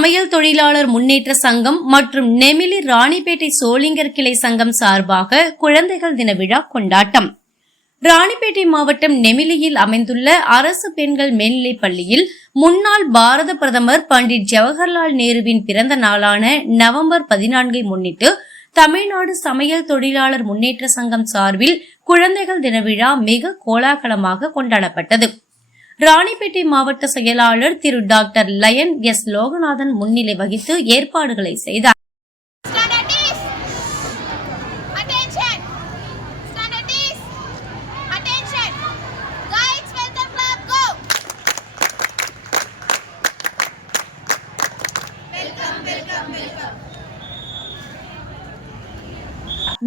சமையல் தொழிலாளர் முன்னேற்ற சங்கம் மற்றும் நெமிலி ராணிப்பேட்டை சோளிங்கர் கிளை சங்கம் சார்பாக குழந்தைகள் தின விழா கொண்டாட்டம். ராணிப்பேட்டை மாவட்டம் நெமிலியில் அமைந்துள்ள அரசு பெண்கள் மேல்நிலைப் பள்ளியில் முன்னாள் பாரத பிரதமர் பண்டிட் ஜவஹர்லால் நேருவின் பிறந்த நாளான நவம்பர் 14 முன்னிட்டு தமிழ்நாடு சமையல் தொழிலாளர் முன்னேற்ற சங்கம் சார்பில் குழந்தைகள் தின விழா மிக கோலாகலமாக கொண்டாடப்பட்டது. ராணிப்பேட்டை மாவட்ட செயலாளர் திரு டாக்டர் லயன் எஸ் லோகநாதன் முன்னிலை வகித்து ஏற்பாடுகளை செய்தார்.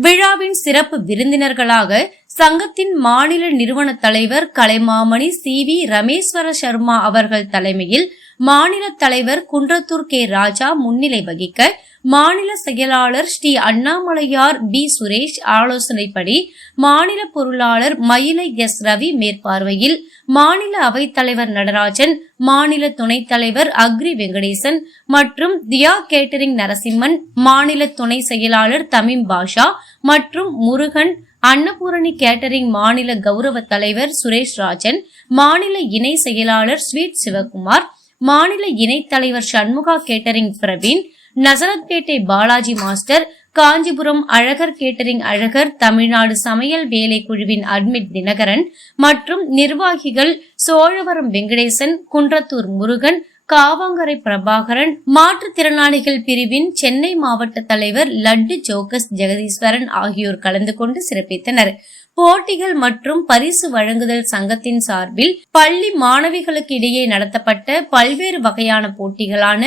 விழாவின் சிறப்பு விருந்தினர்களாக சங்கத்தின் மாநில நிறுவன தலைவர் கலைமாமணி சி.வி. ரமேஸ்வர சர்மா அவர்கள் தலைமையில் மாநில தலைவர் குன்றத்தூர் கே. ராஜா முன்னிலை வகிக்க, மாநில செயலாளர் ஸ்ரீ அண்ணாமலையார் பி. சுரேஷ் ஆலோசனைப்படி, மாநில பொருளாளர் மயிலை எஸ். ரவி மேற்பார்வையில், மாநில அவைத்தலைவர் நடராஜன், மாநில துணைத் தலைவர் அக்ரி வெங்கடேசன் மற்றும் தியா கேட்டரிங் நரசிம்மன், மாநில துணை செயலாளர் தமிம் பாஷா மற்றும் முருகன், அன்னபூரணி கேட்டரிங் மாநில கௌரவ தலைவர் சுரேஷ் ராஜன், மாநில இணை செயலாளர் ஸ்வீட் சிவகுமார், மாநில இணைத் தலைவர் Shanmuga catering Praveen, Nazarathpettai Balaji master, Kanchipuram Azhagar catering Azhagar, Tamil Nadu சமையல் வேலை குழுவின் அட்மிட் தினகரன் மற்றும் நிர்வாகிகள் சோழவரம் வெங்கடேசன், குன்றத்தூர் முருகன், காவாங்கரை பிரபாகரன், மாற்றுத்திறனாளிகள் பிரிவின் சென்னை மாவட்ட தலைவர் லட்டு ஜோகஸ் ஜெகதீஸ்வரன் ஆகியோர் கலந்து கொண்டு சிறப்பித்தனர். போட்டிகள் மற்றும் பரிசு வழங்குதல் சங்கத்தின் சார்பில் பள்ளி மாணவிகளுக்கு இடையே நடத்தப்பட்ட பல்வேறு வகையான போட்டிகளான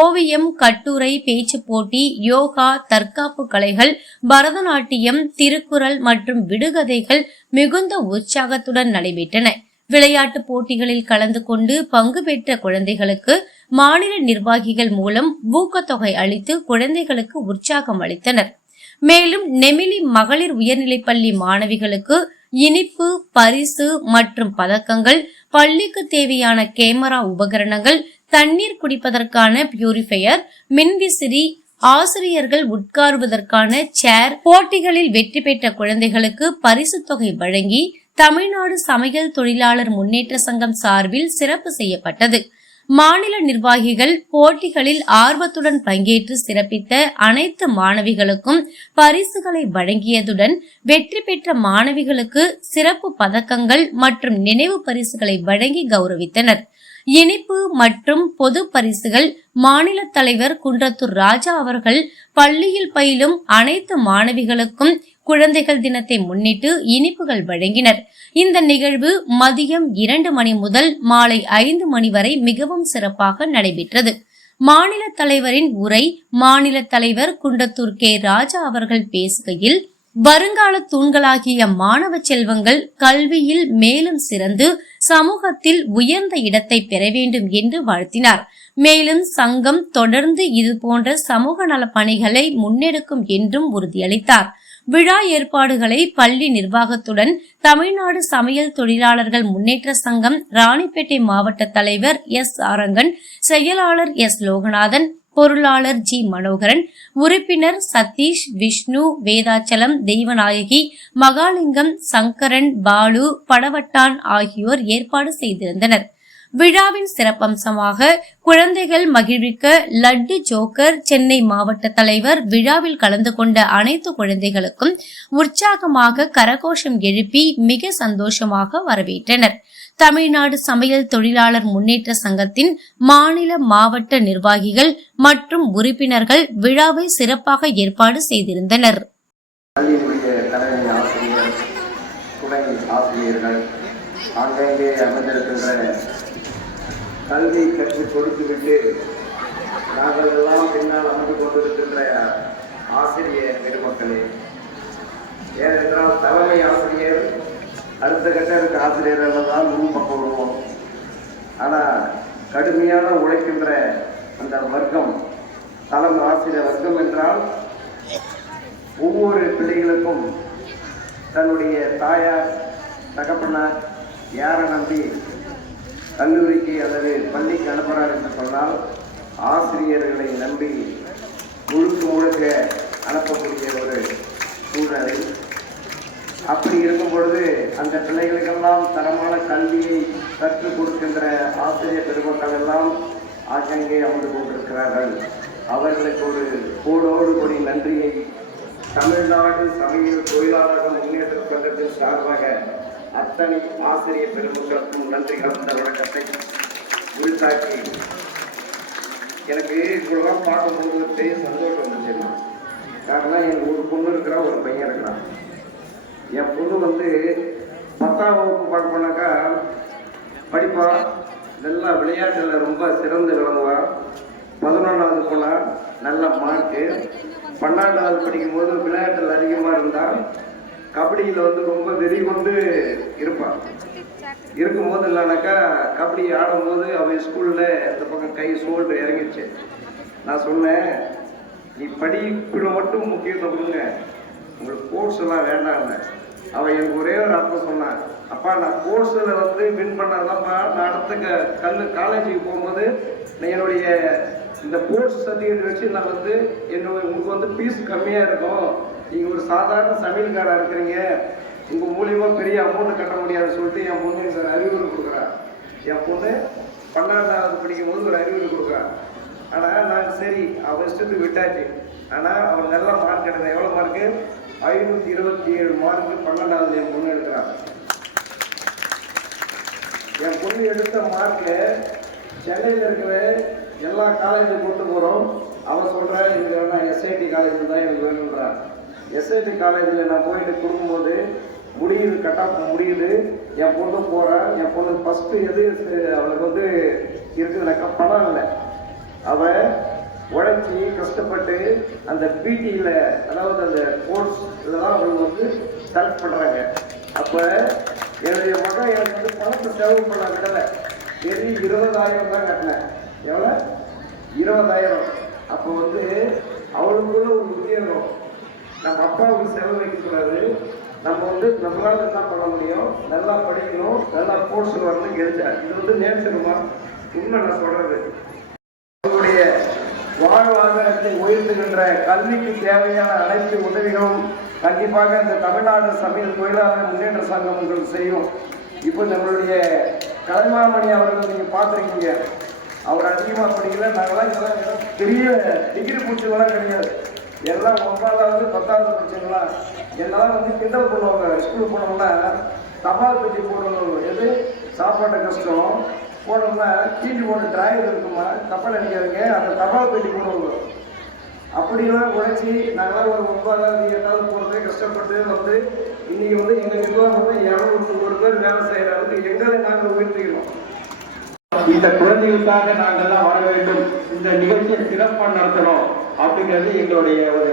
ஓவியம், கட்டுரை, பேச்சு போட்டி, யோகா, தற்காப்பு கலைகள், பரதநாட்டியம், திருக்குறள் மற்றும் விடுகதைகள் மிகுந்த உற்சாகத்துடன் நடைபெற்றன. விளையாட்டு போட்டிகளில் கலந்து கொண்டு பங்கு பெற்ற குழந்தைகளுக்கு மாநில நிர்வாகிகள் மூலம் ஊக்கத்தொகை அளித்து குழந்தைகளுக்கு உற்சாகம் அளித்தனர். மேலும் நெமிலி மகளிர் உயர்நிலைப்பள்ளி மாணவிகளுக்கு இனிப்பு, பரிசு மற்றும் பதக்கங்கள், பள்ளிக்கு தேவையான கேமரா உபகரணங்கள், தண்ணீர் குடிப்பதற்கான பியூரிஃபையர், மின்விசிறி, ஆசிரியர்கள் உட்காருவதற்கான சேர், போட்டிகளில் வெற்றி பெற்ற குழந்தைகளுக்கு பரிசு தொகை வழங்கி தமிழ்நாடு சமையல் தொழிலாளர் முன்னேற்ற சங்கம் சார்பில் சிறப்பு செய்யப்பட்டது. மாநில நிர்வாகிகள் போட்டிகளில் ஆர்வத்துடன் பங்கேற்று சிறப்பித்த அனைத்து மாணவிகளுக்கும் பரிசுகளை வழங்கியதுடன், வெற்றி பெற்ற மாணவிகளுக்கு சிறப்பு பதக்கங்கள் மற்றும் நினைவு பரிசுகளை வழங்கி கௌரவித்தனர். இனிப்பு மற்றும் பொது பரிசுகள் மாநில தலைவர் குன்றத்தூர் ராஜா அவர்கள் பள்ளியில் பயிலும் அனைத்து மாணவிகளுக்கும் குழந்தைகள் தினத்தை முன்னிட்டு இனிப்புகள் வழங்கினர். இந்த நிகழ்வு மதியம் 2 மணி முதல் மாலை 5 மணி வரை மிகவும் சிறப்பாக நடைபெற்றது. மாநில தலைவரின் உரை மாநில தலைவர் குன்றத்தூர் கே. ராஜா அவர்கள் பேசுகையில், வருங்கால தூண்களாகிய மாணவ செல்வங்கள் கல்வியில் மேலும் சிறந்து சமூகத்தில் உயர்ந்த இடத்தை பெற வேண்டும் என்று வாழ்த்தினார். மேலும் சங்கம் தொடர்ந்து இது போன்ற சமூக நல பணிகளை முன்னெடுக்கும் என்றும் உறுதியளித்தார். விழா ஏற்பாடுகளை பள்ளி நிர்வாகத்துடன் தமிழ்நாடு சமையல் தொழிலாளர்கள் முன்னேற்ற சங்கம் ராணிப்பேட்டை மாவட்ட தலைவர் எஸ். ஆரங்கன், செயலாளர் எஸ். லோகநாதன், பொருளாளர் ஜி. மனோகரன், உறுப்பினர் சதீஷ், விஷ்ணு, வேதாச்சலம், தெய்வநாயகி, மகாலிங்கம், சங்கரன், பாலு, படவட்டான் ஆகியோர் ஏற்பாடு செய்திருந்தனர். விழாவின் சிறப்பம்சமாக குழந்தைகள் மகிழ்விக்க லட்டு ஜோக்கர் சென்னை மாவட்ட தலைவர் விழாவில் கலந்து கொண்ட அனைத்து குழந்தைகளுக்கும் உற்சாகமாக கரகோஷம் எழுப்பி மிக சந்தோஷமாக வரவேற்றனர். தமிழ்நாடு சமையல் தொழிலாளர் முன்னேற்ற சங்கத்தின் மாநில, மாவட்ட நிர்வாகிகள் மற்றும் உறுப்பினர்கள் விழாவை சிறப்பாக ஏற்பாடு செய்திருந்தனர். கல்வி கற்றுக் கொடுத்துவிட்டு நாங்கள் எல்லாம் பின்னால் அமர்ந்து கொண்டிருக்கின்ற ஆசிரியர் பெருமக்களே, ஏனென்றால் தலைமை ஆசிரியர் அடுத்த கட்டத்துக்கு ஆசிரியர்கள் தான் முன்பக்கம் வருவோம். ஆனால் கடுமையான உழைக்கின்ற அந்த வர்க்கம் தலைமை ஆசிரியர் வர்க்கம் என்றால் ஒவ்வொரு பிள்ளைகளுக்கும் தன்னுடைய தாயார், தகப்பனார் யாரை நம்பி கல்லூரிக்கு அல்லது பள்ளிக்கு அனுப்புகிறார் என்று சொன்னால் ஆசிரியர்களை நம்பி முழுக்க முழுக்க அனுப்பக்கூடிய ஒரு சூழ்நிலை. அப்படி இருக்கும் பொழுது அந்த பிள்ளைகளுக்கெல்லாம் தரமான கல்வியை கற்றுக் கொடுக்கின்ற ஆசிரியர் பெருமக்கள் எல்லாம் ஆங்கங்கே அமர்ந்து கொண்டிருக்கிறார்கள். அவர்களுக்கு ஒரு கோடோடு கோடி நன்றியை தமிழ்நாடு சமையல் தொழிலாளர்கள் முன்னேற்ற சங்கத்தின் சார்பாக அத்தனை ஆசிரியர் பெருமக்களுக்கும் நன்றி கலந்த வணக்கத்தை உள்தாக்கி எனக்கு இவ்வளோலாம் பார்க்கும்போது ஒரு பெரிய சந்தோஷம் வந்துச்சுன்னா, காரணம் எனக்கு ஒரு பொண்ணு இருக்கிறா, ஒரு பையன் இருக்கிறான். என் பொண்ணு வந்து 10ஆம் வகுப்பு பார்ப்போனாக்கா படிப்பா, நல்லா விளையாட்டில் ரொம்ப சிறந்து விளங்குவா. 11ஆவது போனால் நல்ல மார்க்கு. 12ஆவது படிக்கும்போது விளையாட்டில் அதிகமாக இருந்தால் கபடியில் வந்து ரொம்ப வெறி கொண்டு இருப்பாள். இருக்கும்போது இல்லைனாக்கா கபடி ஆடும்போது அவன் ஸ்கூலில் இந்த பக்கம் கை சோல்டு இறங்கிடுச்சு. நான் சொன்னேன், நீ படிப்பில் மட்டும் முக்கியத்துவம் கொடுங்க, உங்களுக்கு கோர்ஸ் எல்லாம் வேண்டாம்னு. அவன் எனக்கு ஒரே ஒரு அர்த்தம் சொன்னான், அப்பா நான் கோர்ஸில் வந்து வின் பண்ணாதான்ப்பா நான் அடுத்த காலேஜுக்கு போகும்போது என்னுடைய இந்த கோர்ஸ் சர்டிஃபிகேட் வச்சு நான் வந்து உங்களுக்கு வந்து ஃபீஸ் கம்மியாக இருக்கும், நீங்கள் ஒரு சாதாரண சமையல்காராக இருக்கிறீங்க, உங்கள் மூலியமாக பெரிய அமௌண்ட்டு கட்ட முடியாதுன்னு சொல்லிட்டு என் பொண்ணு எனக்கு ஒரு அறிவுரை கொடுக்குறான். என் பொண்ணு 12ஆவது படிக்கும்போது ஒரு அறிவுரை கொடுக்குறான். ஆனால் நான் சரி அவன் இஷ்டத்துக்கு விட்டாச்சு. ஆனால் அவன் நல்ல மார்க் எடுத்தான். எவ்வளோ மார்க்கு? 527 மார்க்கு 12ஆவது என் பொண்ணு எடுக்கிறான். என் பொண்ணு எடுத்த மார்க்கு சென்னையில் இருக்கிற எல்லா காலேஜும் கொண்டு போகிறோம். அவன் சொல்கிறான், எனக்கு வேணா எஸ்ஐடி காலேஜில் தான் எனக்கு வேணுன்றான். எஸ்ஐடி காலேஜில் நான் போயிட்டு கொடுக்கும்போது முடியுது, கட்டாப் முடியுது. என் பொண்ணு போகிறான். என் பொண்ணு ஃபஸ்ட்டு எது அவளுக்கு வந்து இருக்குதுனாக்கா பணம் இல்லை. அவன் உழைச்சி கஷ்டப்பட்டு அந்த பிடியில், அதாவது அந்த கோர்ஸ் இதெல்லாம் அவங்களுக்கு வந்து செலக்ட் பண்ணுறாங்க. அப்போ என்னுடைய மகன் எனக்கு வந்து பணத்தை செலவு பண்ண விடலை. வெறும் 20,000 தான் கட்டினேன். எவ்வளோ? 20,000. அப்போ வந்து அவளுக்குள்ள ஒரு உத்தியோகம், நம்ம அப்பாவுக்கு செலவு வைக்கக்கூடாது, நம்ம வந்து நம்மளால் என்ன பண்ண முடியும், நல்லா படிக்கணும், நல்லா கோர்ஸில் வரணும் கெடுத்தேன். இது வந்து நேர்த்திருமா உண்மை நான் சொல்கிறது. அவங்களுடைய வாழ்வாதாரத்தை உயர்த்துகின்ற கல்விக்கு தேவையான அனைத்து உதவிகளும் கண்டிப்பாக இந்த தமிழ்நாடு சமையல் தொழிலாளர் முன்னேற்ற சங்கம் உங்களுக்கு செய்யும். இப்போ நம்மளுடைய கலைமாமணி அவர்கள் நீங்கள் பார்த்துருக்கீங்க, அவர் அதிகமாக படிக்கல. நாங்களாம் இதெல்லாம் பெரிய டிகிரி பூச்சிகளாம் கிடையாது, எல்லாம் 9ஆவது 10ஆவது படிச்சவங்களா. என்னால் வந்து கிண்டல் பண்ணுவாங்க. ஸ்கூலுக்கு போனோம்னா தபால் பெட்டி போடணும், எது சாப்பாட்டு கஷ்டம் போனோம்னா கீழே போன டிராயர் இருக்குமா, தபால் அடிக்காதுங்க, அந்த தபால் பெட்டி போடுவாங்க. அப்படிலாம் உழைச்சி நாங்களாம் ஒரு 9ஆவது 8ஆவது போகிறதே கஷ்டப்பட்டு வந்து இன்னைக்கு வந்து எங்கள் நிர்வாகம் வந்து 200 பேர் வேலை செய்கிற அளவுக்கு எங்களை நாங்கள் உயர்த்திக்கிறோம். இந்த குழந்தைகளுக்காக நாங்கள்லாம் வர வேண்டும், இந்த நிகழ்ச்சியை சிறப்பாக நடத்தணும் அப்படிங்கிறது எங்களுடைய ஒரு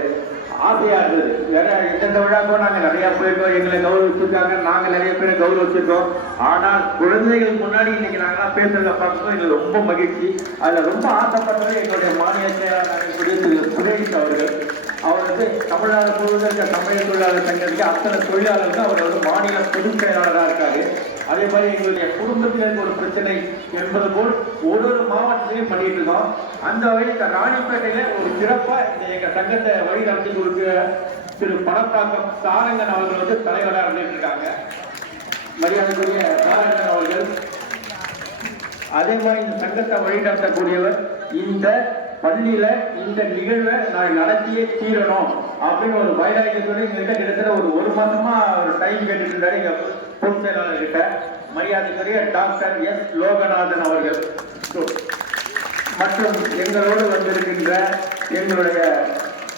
ஆசையாக இருந்தது. வேற எந்தெந்த விழாக்கும் நாங்கள் நிறையா போயிருக்கோம், எங்களை கௌரவிச்சிருக்காங்க, நாங்கள் நிறைய பேரை கௌரவிச்சிருக்கோம். ஆனால் குழந்தைகள் முன்னாடி இன்னைக்கு நாங்களாம் பேசுறதை பார்க்கும்போது எங்களுக்கு ரொம்ப மகிழ்ச்சி. அதில் ரொம்ப ஆசைப்பட்டது எங்களுடைய மாநில செயலாளர் திரு சுரேஷ் அவர்கள். அவர் வந்து தமிழ்நாடு முழுவதும் இருக்க சமையல் தொழிலாளர் சங்கத்துக்கு அத்தனை தொழிலாளர்கள் அவர் வந்து மாநில பொதுச் செயலாளராக இருக்காரு. அதே மாதிரி எங்களுடைய குடும்பத்தில் இருக்க ஒரு பிரச்சனை என்பது போல் ஒரு மாவட்டத்திலையும் பண்ணிட்டு இருக்கோம். அந்த வகையில் ராணிப்பேட்டையில ஒரு சிறப்பாக இந்த எங்கள் சங்கத்தை வழி நடத்தி கொடுக்க திரு பணப்பாக்கம் சாரங்கன் அவர்கள் வந்து தலைவராக இருந்துட்டு இருக்காங்க. மரியாதைக்குரிய சாரங்கன் அவர்கள். அதே மாதிரி இந்த சங்கத்தை வழி நடத்தக்கூடியவர், இந்த பள்ளியில இந்த நிகழ்வை நான் நடத்தியே தீரணும் அப்படின்னு ஒரு வைராக்கியத்தோடு எங்கள்கிட்ட கிட்டத்தட்ட ஒரு மாசமா ஒரு டைம் கேட்டுட்டு இருந்தாரு எங்க பொதுச் செயலாளர் கிட்ட. மரியாதைக்குரிய டாக்டர் எஸ் லோகநாதன் அவர்கள் மற்றும் எங்களோடு வந்திருக்கின்ற எங்களுடைய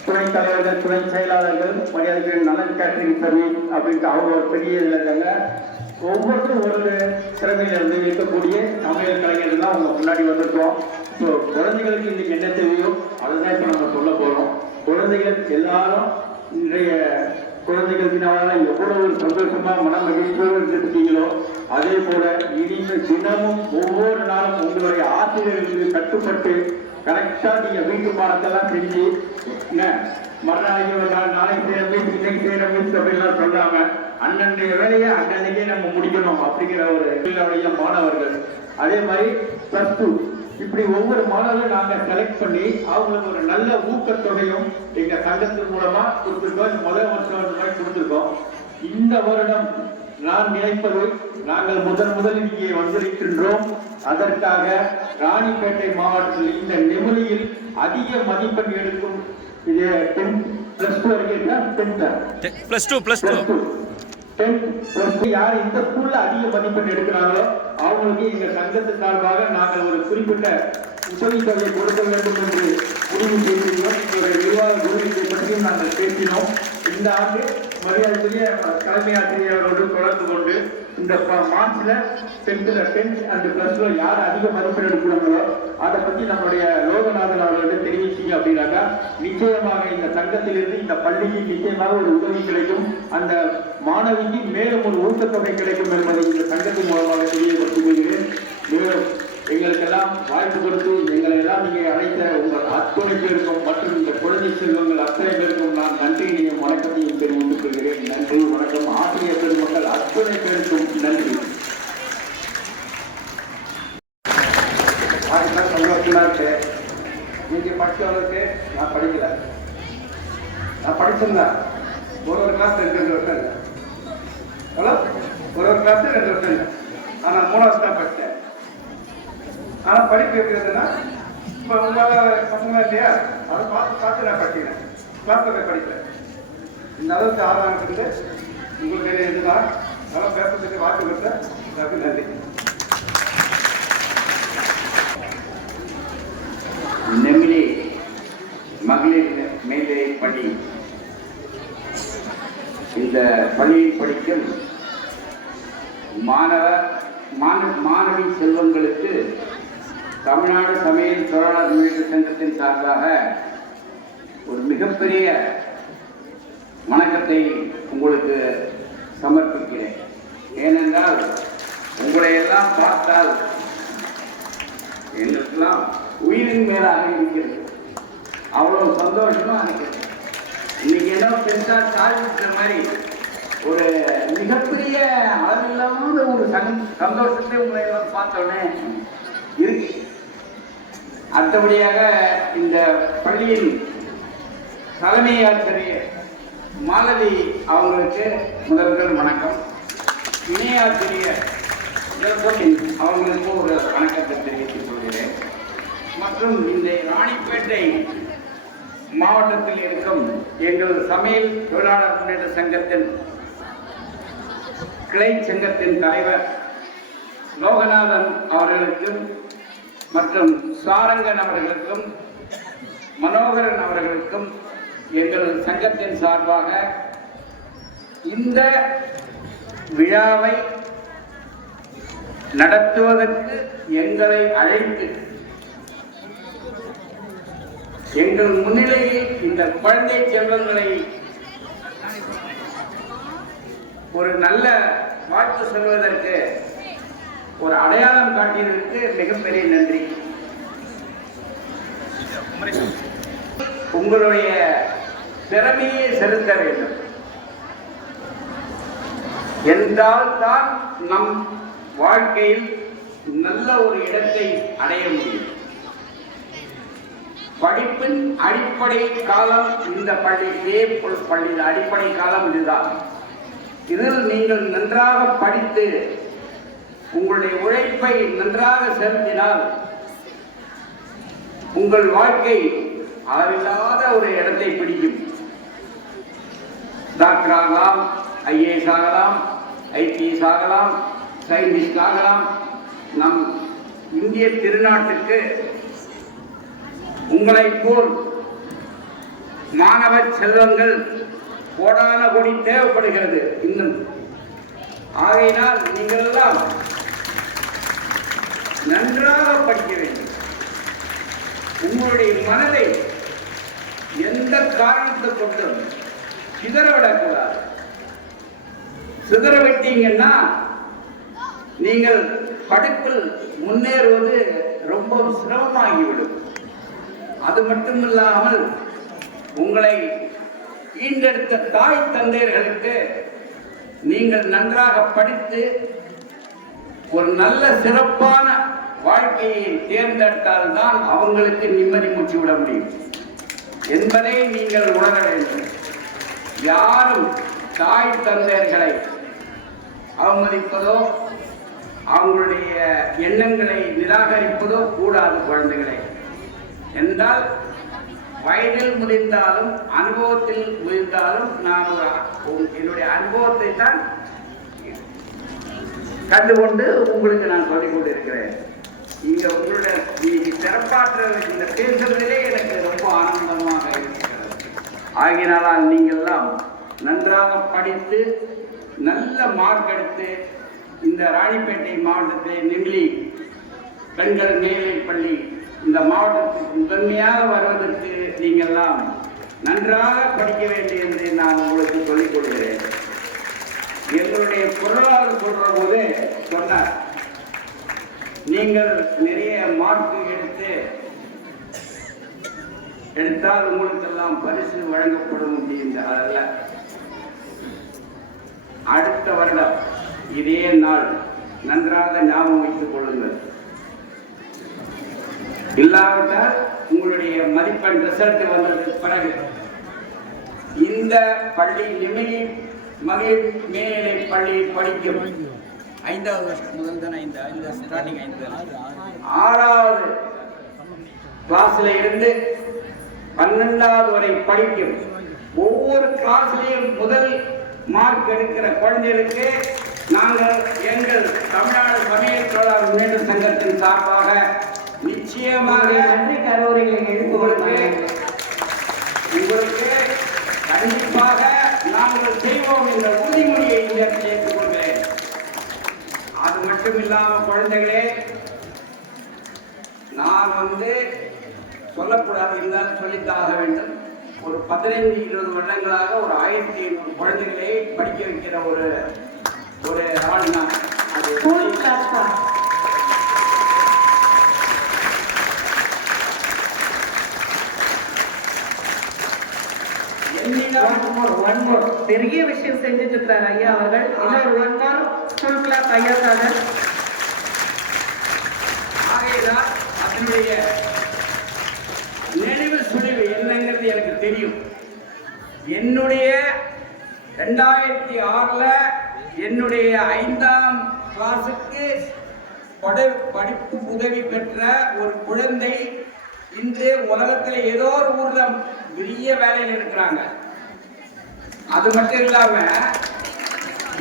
துணைத் தலைவர்கள், துணை செயலாளர்கள், மரியாதைக்குரிய நலன் கேட்டரிங் சர்வீஸ் அப்படின்ட்டு அவங்க ஒரு பெரிய இதில் இருக்காங்க. ஒவ்வொருத்தரும் ஒரு திறமையில இருந்து இருக்கக்கூடிய சமையல் கலைஞர்கள் தான் அவங்க முன்னாடி வந்திருக்கோம். ஸோ குழந்தைகளுக்கு இன்னைக்கு என்ன தேவையோ அதுதான் இப்போ நம்ம சொல்ல போகிறோம். குழந்தைகள் எல்லாரும் இன்றைய குழந்தைகள் தினமான எவ்வளவு ஒரு சந்தோஷமா மன மகிழ்ச்சியோடு இருந்துருக்கீங்களோ அதே போல இனிமே தினமும் ஒவ்வொரு நாளும் உங்களுடைய ஆசிரியர்களுக்கு கட்டுப்பட்டு கரெக்டா நீங்க வீட்டு பாடத்தெல்லாம் செஞ்சு மறுநாளைக்கு ஒரு நாள் நாளைக்கு செய்யற மீன்ஸ் இன்னைக்கு செய்யற மீன்ஸ் அப்படின்லாம் சொல்லாம அன்னன்றைய வேலையை அன்னன்னைக்கே நம்ம முடிக்கணும் அப்படிங்கிற ஒரு தொழிலாளிய மாணவர்கள். அதே மாதிரி +2 இப்படி ஒவ்வொரு மாணவர்களும் நாங்க செலக்ட் பண்ணி அவங்களுக்கு ஒரு நல்ல ஊக்கத்தொகையும் எங்க சங்கத்தின் மூலமா கொடுத்துருக்கோம். முதல் வருஷம் அந்த மாதிரி கொடுத்துருக்கோம். இந்த வருடம் நான் நினைப்பது, நாங்கள் முதலில் இங்கே வந்திருக்கின்றோம். அதற்காக ராணிப்பேட்டை மாவட்டத்தில் இந்த நெமிலியில் அதிக மதிப்பெண் எடுக்கும் இது 10+2 வரைக்கும் யார் இந்த ஸ்கூல்ல அதிக மதிப்பெண் எடுக்கிறாங்களோ அவங்களுக்கு எங்க சங்கத்து சார்பாக நாங்கள் ஒரு குறிப்பிட்ட உதவித்தொகை கொடுக்க வேண்டும் என்று முடிவு செய்திருக்கிறோம். எங்களுடைய நிர்வாக குழுவை பற்றியும் நாங்கள் பேசினோம். இந்த ஆண்டு மரியாதைக்குரிய தலைமை ஆசிரியர்களோடு தொடர்பு கொண்டு இந்த மார்ச்ல 10th and +2 யார் அதிக மதிப்பெண் எடுக்கிறாங்களோ அதை பத்தி நம்மளுடைய லோகநாதன் அவர்களிடம் தெரிவிச்சீங்க அப்படின்னாக்கா நிச்சயமாக இந்த சங்கத்திலிருந்து இந்த பள்ளிக்கு நிச்சயமாக ஒரு உதவி கிடைக்கும். அந்த மாணவிக்கு மேலும் ஒரு ஊக்கத்தொகை கிடைக்கும் என்பதை இந்த சங்கத்தின் மூலமாக தெரியப்படுத்திக் கொள்கிறேன். எங்களுக்கெல்லாம் வாய்ப்பு கொடுத்து எங்களை எல்லாம் நீங்க அழைத்த உங்கள் அத்துணை பேருக்கும் மற்றும் இந்த குழந்தை செல்வங்கள் அத்தனை பேருக்கும் நான் நன்றியையும் வணக்கத்தையும் தெரிவித்துக் கொள்கிறேன். நன்றி, வணக்கம். ஆசிரியர் பெருமக்கள் அத்துணை பேருக்கும் நன்றி. சந்தோஷமா இருக்கு. நீங்க படிச்சவங்களுக்கு நான் படிக்கல, நான் படிச்சிருந்தேன். ஒரு கிளாஸ் 2 வருஷம் இல்லை, ஒரு கிளாஸ் 2 வருஷம் இல்லை. ஆனால் 3வது தான் படித்தேன். ஆனால் படிப்பு எப்படி இருந்ததுன்னா, இப்போ உங்களால் பசங்களாம் இல்லையா, அதை பார்த்து நான் படிக்கிறேன். கிளாஸில் போய் படிப்பேன். இந்த அளவுக்கு ஆர்வம் இருந்து உங்களுக்கு இதுதான் நல்லா பேசுறதுக்கு வாய்ப்பு கொடுத்த எல்லாருக்கும் நன்றி. நெமிலி மகளிர் மேல்நிலை பள்ளி, இந்த பள்ளியில் படிக்கும் மாணவி செல்வங்களுக்கு தமிழ்நாடு சமையல் தொழிலாளர் முன்னேற்ற சங்கத்தின் சார்பாக ஒரு மிகப்பெரிய வணக்கத்தை உங்களுக்கு சமர்ப்பிக்கிறேன். ஏனென்றால் உங்களை எல்லாம் பார்த்தால் எங்களுக்கெல்லாம் உயிரின் மேலாக இருக்கிறது. அவ்வளவு சந்தோஷமா இருக்கிறது. இன்னைக்கு என்ன பெருசா சாதிக்கிற மாதிரி ஒரு மிகப்பெரிய அளவில்லாத ஒரு சந்தோஷத்தை உங்களை எல்லாம் பார்த்தோன்னே இருக்கு. அடுத்தபடியாக இந்த பள்ளியின் தலைமை ஆசிரியர் மாலதி அவங்களுக்கு முதல்கள் வணக்கம். இணை ஆசிரியர் அவங்களுக்கு ஒரு வணக்கத்தை தெரிவித்துக் கொள்கிறேன். மற்றும் இந்த ராணிப்பேட்டை மாவட்டத்தில் இருக்கும் எங்கள் சமையல் தொழிலாளர் முன்னேற்ற சங்கத்தின் கிளை சங்கத்தின் தலைவர் லோகநாதன் அவர்களுக்கும் மற்றும் சாரங்கன் அவர்களுக்கும் மனோகரன் அவர்களுக்கும் எங்கள் சங்கத்தின் சார்பாக இந்த விழாவை நடத்துவதற்கு எங்களை அழைத்து எங்கள் முன்னிலையில் இந்த குழந்தை செல்வங்களை ஒரு நல்ல வாழ்த்து சொல்வதற்கு ஒரு அடையாளம் காட்டியதற்கு மிகப்பெரிய நன்றி. உங்களுடைய திறமையை செலுத்த வேண்டும் என்றால் தான் நம் வாழ்க்கையில் நல்ல ஒரு இடத்தை அடைய முடியும். படிப்பின் அடிப்படை காலம் இந்த பள்ளி அடிப்படை காலம் இதுதான். இதில் நீங்கள் நன்றாக படித்து உங்களுடைய உழைப்பை நன்றாக செலுத்தினால் உங்கள் வாழ்க்கை அளவில்லாத ஒரு இடத்தை பிடிக்கும். டாக்டர் ஆகலாம், IAS ஆகலாம், IPS ஆகலாம், சயின்டிஸ்ட் ஆகலாம். நம் இந்திய திருநாட்டுக்கு உங்களை போல் மாணவ செல்வங்கள் கோடான கோடி தேவைப்படுகிறது இன்னும். ஆகையினால் நீங்கள் எல்லாம் நன்றாக படிக்க வேண்டும். உங்களுடைய மனதை எந்த காரணத்தை கொண்டும் சிதறவிடக்கூடாது. சிதறவிட்டீங்கன்னா நீங்கள் படிப்பில் முன்னேறுவது ரொம்ப சிரமமாகிவிடும். அது மட்டுமில்லாமல் உங்களை ஈண்டெடுத்த தாய் தந்தையர்களுக்கு நீங்கள் நன்றாக படித்து ஒரு நல்ல சிறப்பான வாழ்க்கையை தேர்ந்தெடுத்தால்தான் அவங்களுக்கு நிம்மதி மூச்சு விட முடியும் என்பதை நீங்கள் உணர வேண்டும். யாரும் தாய் தந்தையர்களை அவமதிப்பதோ அவங்களுடைய எண்ணங்களை நிராகரிப்பதோ கூடாது. குழந்தைகளை என்றால் வயதில் முடிந்தாலும் அனுபவத்தில் முடிந்தாலும் நான் என்னுடைய அனுபவத்தை தான் கண்டுகொண்டு உங்களுக்கு நான் சொல்லிக் கொண்டிருக்கிறேன். இங்க உங்களுடைய சிறப்பாற்ற இந்த பேசுவதிலே எனக்கு ரொம்ப ஆனந்தமாக இருக்கிறது. ஆகினால நீங்கள்லாம் நன்றாக படித்து நல்ல மார்க் எடுத்து இந்த ராணிப்பேட்டை மாவட்டத்தை நெமிலி பெண்கள் மேல்நிலைப் பள்ளி இந்த மாவட்டத்துக்கு முதன்மையாக வருவதற்கு நீங்கள்லாம் நன்றாக படிக்க வேண்டும் என்று நான் உங்களுக்கு சொல்லிக் கொள்கிறேன். எங்களுடைய பொருளாளர் சொல்ற போது சொன்னார், நீங்கள் நிறைய மார்க் எடுத்தால் உங்களுக்கெல்லாம் பரிசு வழங்கப்படும் அப்படின்ற அடுத்த வருடம் இதே நாள் நன்றாக ஞாபகம் வைத்துக் கொள்ளுங்கள். இல்லாவிட்டால் உங்களுடைய மதிப்பெண் ரிசல்ட் வந்ததுக்கு பிறகு இந்த பள்ளி நெமிலி மகளிர் மேல்நிலை பள்ளி படிக்கும் 5வது வருஷம் முதல் தானே இந்த ஸ்டார்டிங் 6வது கிளாஸ்ல இருந்து 12வது வரை படிக்கும். ஒவ்வொரு கிளாஸ்லையும் முதல் மார்க் எடுக்கிற குழந்தைகளுக்கு நாங்கள் எங்கள் தமிழ்நாடு சமையல் தொழிலாளர் முன்னேற்ற சங்கத்தின் சார்பாக நிச்சயமாக நன்றி கருவறைகளை உங்களுக்கு கண்டிப்பாக நாங்கள் செய்வோம் என்ற உறுதிமொழியை சேர்த்துக் கொள்வேன். அது மட்டும் இல்லாமல் குழந்தைகளே, நான் சொல்லக்கூடாது இருந்தாலும் சொல்லித்தாக வேண்டும். ஒரு 15-20 வருடங்களாக ஒரு 1500 குழந்தைகளை படிக்க வைக்கிற ஒரு ஆள் நான். பெரிய விஷயம் செஞ்சுட்டு இருக்கிறார் ஐயா அவர்கள். ஸ்கூல் கிளாஸ் ஐயா சார். ஆகையினால் அதனுடைய நினைவு சுழிவு என்னங்கிறது எனக்கு தெரியும். என்னுடைய 2006 என்னுடைய 5ஆம் கிளாஸுக்கு படிப்பு உதவி பெற்ற ஒரு குழந்தை இன்று உலகத்தில் ஏதோ ஒரு ஊர்ல பெரிய வேலையில் இருக்கிறாங்க. அது மட்டும் இல்லாம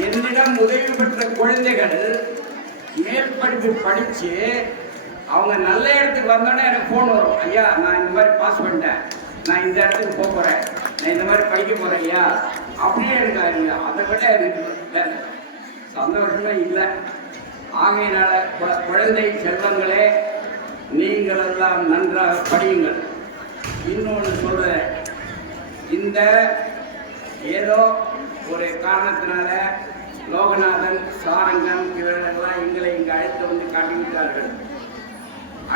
என்னிடம் உதவி பெற்ற குழந்தைகள் மேல் படிப்பு படிச்சு அவங்க நல்ல இடத்துக்கு வந்தோடனே எனக்கு ஃபோன் வரும், ஐயா நான் இந்த மாதிரி பாஸ் பண்ணிட்டேன், நான் இந்த இடத்துக்கு போக போறேன், நான் இந்த மாதிரி படிக்க போறேன் ஐயா அப்படியே இருக்காங்க. அதை விட எனக்கு சந்தோஷமே இல்லை. ஆகையினால குழந்தை செல்வங்களே, நீங்கள் எல்லாம் நன்றாக படியுங்கள். இன்னொன்று சொல்றேன், இந்த ஏதோ ஒரு காரணத்தினால லோகநாதன் சாரங்கன் இவர்களெல்லாம் எங்களை இங்கு அழைத்து வந்து காட்டிவிட்டார்கள்.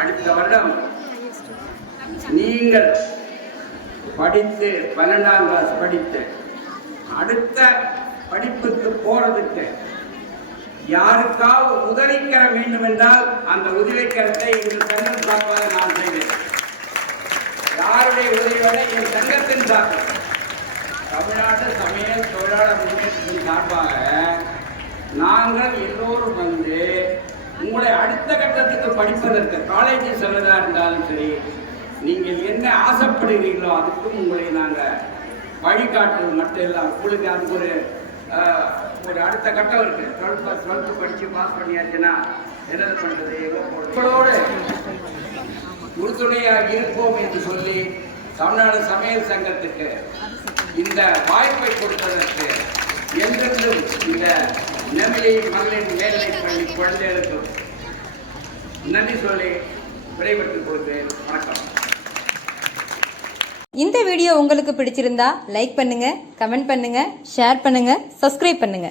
அடுத்த வருடம் நீங்கள் படித்து 12ஆம் கிளாஸ் படித்து அடுத்த படிப்புக்கு போறதுக்கு யாருக்காவது உதவிக்கர வேண்டும் என்றால் அந்த உதவிக்கரத்தை எங்கள் சங்கம் சார்பாக நான் செய்வேன். யாருடைய உதவியோட என் சங்கத்தின் சார்பாக தமிழ்நாட்டு சமையல் தொழிலாளர் முன்னேற்றத்தின் சார்பாக நாங்கள் எல்லோரும் உங்களை அடுத்த கட்டத்துக்கு படிப்பதற்கு காலேஜ் செல்வதாக இருந்தாலும் சரி, நீங்கள் என்ன ஆசைப்படுகிறீர்களோ அதுக்கும் உங்களை நாங்கள் வழிகாட்டுவது மட்டும் இல்லை. உங்களுக்கு அதுக்கு ஒரு அடுத்த கட்டம் இருக்கு. 12th படித்து பாஸ் பண்ணியாச்சுன்னா என்னது பண்ணுறது, உங்களோடு உறுதுணையாக இருப்போம் என்று சொல்லி தமிழ்நாடு சமையல் சங்கத்துக்கு இந்த வாய்ப்பை கொடுப்பதற்கு என்றென்றும் இந்த நெமிலி மகளிர் மேல்நிலைப் பள்ளி குழந்தைகளுக்கும் நன்றி சொல்லி விடைபெற்றுக் கொள்கிறேன். வணக்கம். இந்த வீடியோ உங்களுக்கு பிடிச்சிருந்தா லைக் பண்ணுங்க, கமெண்ட் பண்ணுங்க, ஷேர் பண்ணுங்க, சப்ஸ்கிரைப் பண்ணுங்க.